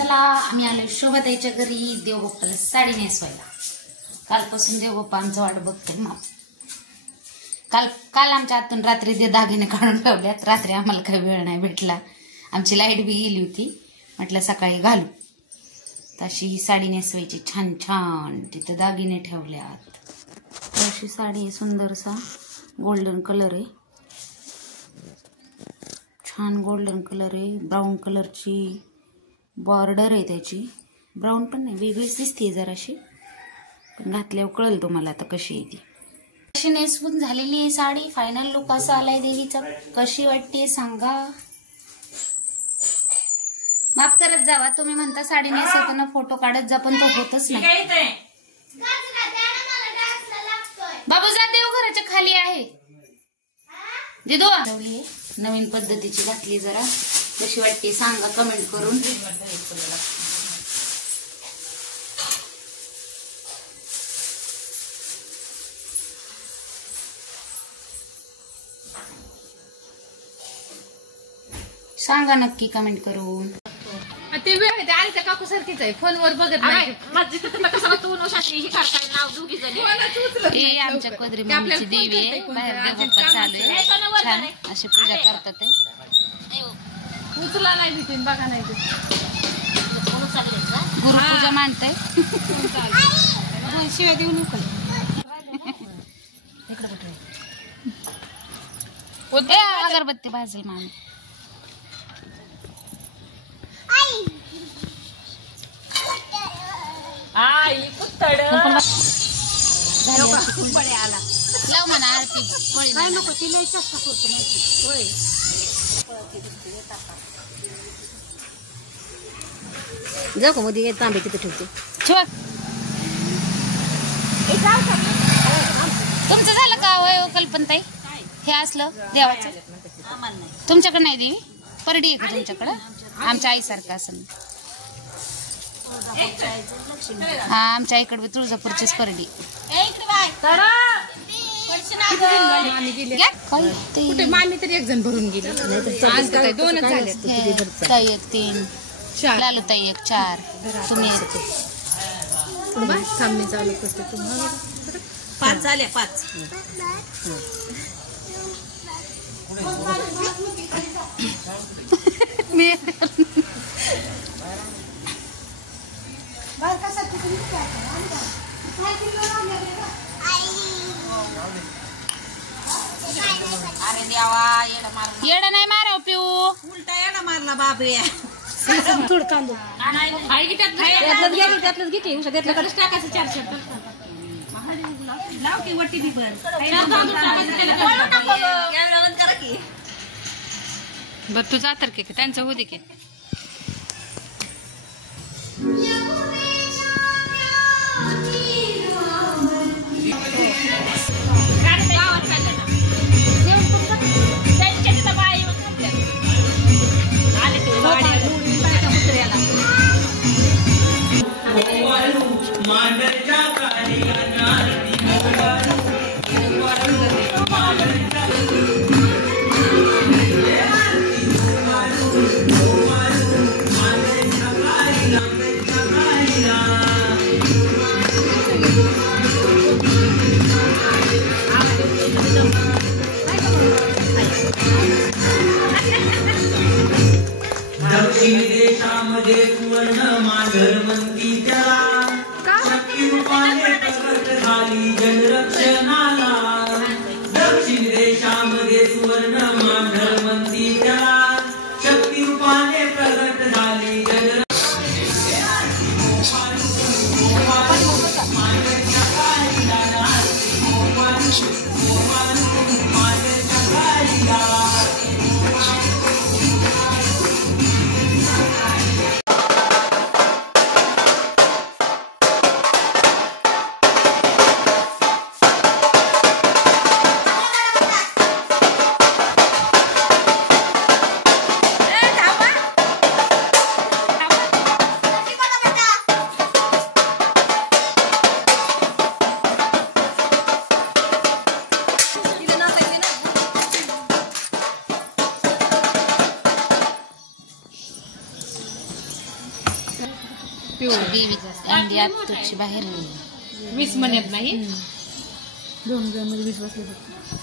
चला आम्ही आलो शोभाताईच्या घरी देवबाप्पाला साडी नेसवायला. कालपासून देवबाप्पा आमचं वाट बघतोय. काल आमच्या आतून रात्री ते दागिने काढून ठेवल्यात. रात्री आम्हाला काही वेळ नाही भेटला, आमची लाईट बी गेली होती. म्हटलं सकाळी घालू. तशी ही साडी नेसवायची छान छान. तिथे दागिने ठेवल्यात. अशी साडी सुंदरसा गोल्डन कलर आहे, छान गोल्डन कलर आहे. ब्राऊन कलरची बॉर्डर आहे त्याची. ब्राऊन पण नाही, वेगळीच दिसते जराशी, पण घातल्यावर कळेल तुम्हाला आता कशी आहे ती. अशी नेसवून झालेली आहे साडी. फायनल लुक असा आलाय देवीचा. कशी वाटते सांगा. माफ करत जावा, तुम्ही म्हणता साडी नेसवताना फोटो काढत जा, पण तो होतच नाही. बाबू जा, देवघराच्या खाली आहे. दिदो नवीन पद्धतीची घातली, जरा कशी वाटते सांगा कमेंट करून. सांगा नक्की कमेंट करून. ते आईच्या काकू सारखीच आहे, फोनवर बघत नाही. आमच्या कोदरी मम्मीची देवी आहे, बाहेर देवबाप्पा चालू आहे. छान अशी पूजा करतात. उचला नाही भीतीन बघा नाही गुरुपूजा मानताय. शिवाय देऊ नको. अगरबत्ती भाजेल मान. लाव म्हणा आरती पोळी नको. तिला जास्त करतो जाऊ का मध्ये तांबे तिथे ठेवते. तुमचं झालं का वय कल्पनताई? हे असलं देवाचं तुमच्याकडे नाही देवी? परडी आहे का तुमच्याकडं? आमच्या आईसारखं असं. हा आमच्या आईकडे तुळजापूरचीच परडी. मामी तरी एक जण भरून गेली. दोनच झाले. ताई एक 3, लालू ताई एक 4, तुम्ही चालू करते. तुम्हाला 5 झाले. 5 मी येडा नाही माराव पिऊ. उलटा येडा मारला बापरे. थोडं कांदो त्यातलंच घे की त्यातलं टाकायचं 4 लाव की वटी बी बर. बर तू जातर की त्यांचं होते की. दक्षिण देशामध्ये सुवर्ण मांढर म्हणती त्याला, शक्ती रूपाने प्रकट झाली जनरक्षणाला. दक्षिण देशामध्ये सुवर्ण मांढर म्हणती त्याला, शक्ती रूपाने प्रकट झाली पिवळं देवीच असते अंडी आत तुझी बाहेर 20 महिन्यात नाही 2 ग्रॅम मध्ये 20 बसले फक्त